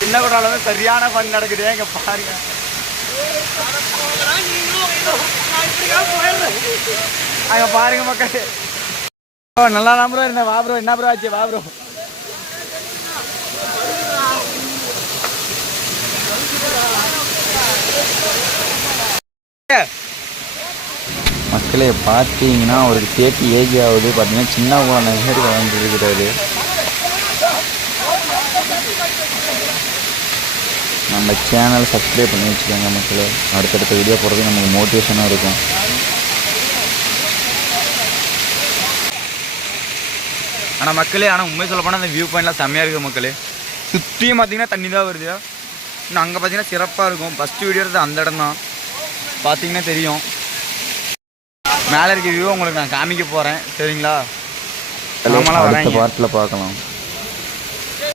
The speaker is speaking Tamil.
சின்ன குடால சரியான ஃபன் நடக்குது இங்க பாருங்க. அங்க பாருங்க மக்களே. நல்லா தான் ப்ரோ இருந்தேன். வா ப்ரோ, என்ன ப்ரோ ஆச்சு? வா ப்ரோ. மக்களே பார்த்தீங்கன்னா ஒரு 30 ஏஜ் ஆகுது. பார்த்தீங்கன்னா சின்ன குழந்தை மாதிரி வாழ்ந்துட்டு இருக்கிறாரு. நம்ம சேனல் சப்ஸ்கிரைப் பண்ணி வச்சுக்கோங்க மக்களே. அடுத்தடுத்த வீடியோ போடுறது நமக்கு மோட்டிவேஷனாக இருக்கும். ஆனால் மக்களே, ஆனால் உண்மை சொல்ல போனால் அந்த வியூ பாயிண்ட்லாம் செம்மையாக இருக்குது மக்களே. சுற்றியும் பார்த்தீங்கன்னா தண்ணி தான் வருது. இன்னும் அங்கே பார்த்தீங்கன்னா சிறப்பாக இருக்கும். ஃபஸ்ட்டு வீடியோ எடுத்து அந்த இடம் தான் பார்த்தீங்கன்னா தெரியும். மேலே இருக்க வியூ உங்களுக்கு நான் காமிக்க போகிறேன், சரிங்களா? நம்மளாம் அடுத்த பாட்டில் பார்க்கலாம்.